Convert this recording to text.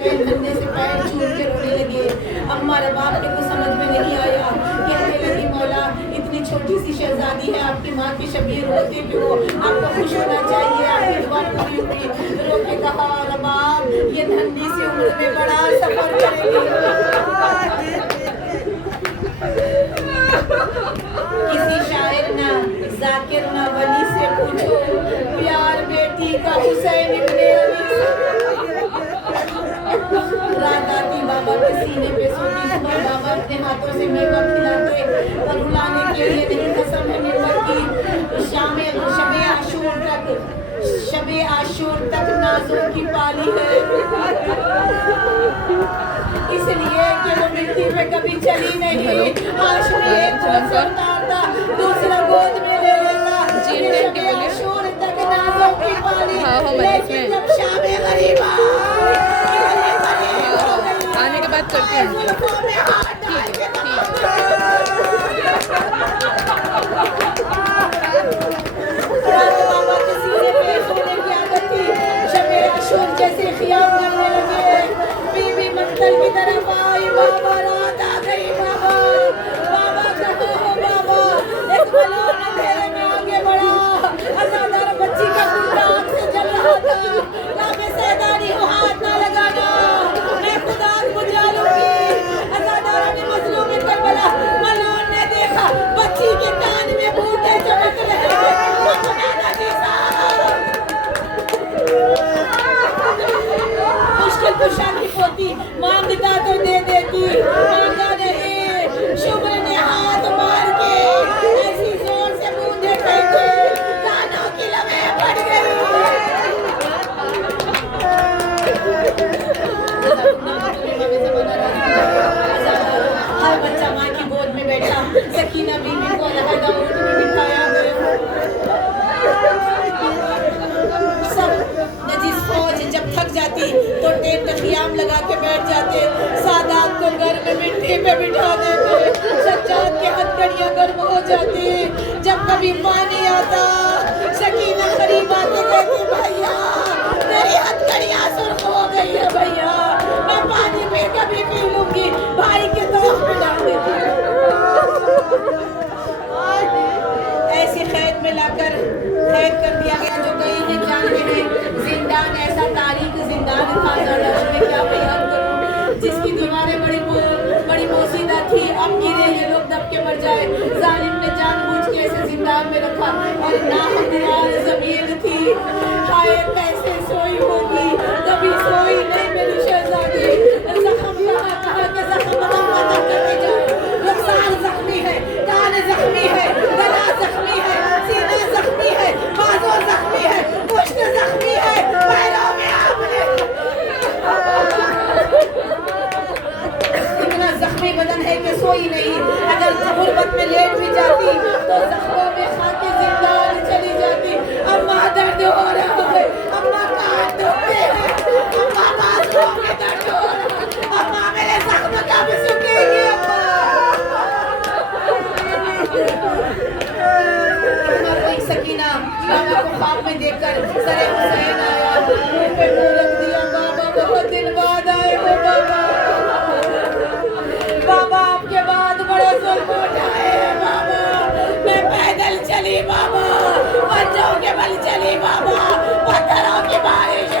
धंधे से पैर छूट के रोने लगे। हमारे बाप ने कुछ समझ में नहीं आया। कहने लगी मौला इतनी छोटी सी शहजादी है, आपकी माँ की शबीर रोते क्यों? आपको खुश होना चाहिए, आपकी दुआ पूरी हुई। रो के कहा बाप ये धंधी सी उम्र में बड़ा सफर करेगी। किसी शायर ना जाकिर ना वली से पूछो, प्यार बेटी का हुसैन इब्ने अली से। रात आती बाबा के सीने पे सोती, सुबह बाबा अपने हाथों से मेवा खिलाते और रुलाने के लिए नहीं कसम है निर्मल की। शबे आशूर तक नाजों की पाली है, इसलिए कि वो मिट्टी पे कभी चली नहीं। हाशमी एक तरफ से उतारता, दूसरा गोद में ले लेता। शबे आशूर तक नाजों की पाली, लेकिन जब शामे गरीबा आने के बाद करते हैं। जैसे खियाम करने लगे, बीवी मंजिल की तरफ आई। बाबा रात आ गई। बाबा बाबा कहाँ हो बाबा? एक मलून अंधेरे में आगे बढ़ा। अज़ादार बच्ची का दूल्हा आँख से जल रहा था। लामे सैदानी हो हाथ ना लगाना, मैं खुदा बुझा लूंगी। अज़ादार ने मजलूम में करबला। मलून ने देखा बच्ची के कान में बूटे चमक रहे हैं। मुश्किल कुशा की पोती मांगता तो दे देती, मांगा नहीं। शुभ्र ने हाथ मार के ऐसी जोर से बूंदे फेंके, कानों की लवें फट गई। हर बच्चा माँ की गोद में बैठा। सकीना बीबी को अलहदा ऊँट में बिठाया गया। जब थक जाती तो टेंट क़ियाम लगा के बैठ जाते। सादात को घर में मिट्टी पे बिठा देते। सज्जाद के हथकड़ियाँ गर्म हो जाती। जब कभी पानी आता, सकीना करीब आके कहती भैया मेरी हथकड़ियाँ सुर्ख हो गई है भैया, मैं पानी पे कभी पी लूंगी। भाई के तरफ में डाल देती। ऐसी कैद में लाकर कैद कर दिया गया। जो कहीं नहीं जानते हैं जिंदान ऐसा तारीख जिंदान था, मैं क्या बयान करूं। जिसकी दीवारें बड़ी मोसीदा थी, अब गिरे ये लोग दब के मर जाए। जालिम ने जानबूझ के ऐसे जिंदान में रखा और नाहमवार ज़मीन थी। हाय कैसे सोई होगी, कभी सोई नहीं मेरी शहजादी। जख्म कहाँ के जख्म खत्म करके जाए। रुखसार जख्मी है, कान जख्मी है, गला जख्मी है, सीना जख्मी है, बाजू जख्मी है, पुश्त जख्मी है, पैरों में आपने इतना जख्मी बदन है कि सोई नहीं। अगर गुर्बत में लेट भी जाती तो जख्मों में खाके जिंदान चली जाती। अम्मा दर्द हो रहा है, अम्मा कान दुखते हैं, अम्मा बाजुओं में दर्द हो रहा है, अम्मा मेरे जख्म कब सूखेंगे अम्मा। सकीना बाबा को ख्वाब में देखकर सरे हुसैन आया, मुंह पे मुंह रख दिया। बाबा बहुत दिन बाद आए हो बाबा। बाबा आपके बाद बड़े जुल्म उठाए हैं बाबा। मैं पैदल चली बाबा, पंजों के बल चली बाबा, पत्थरों की बारिश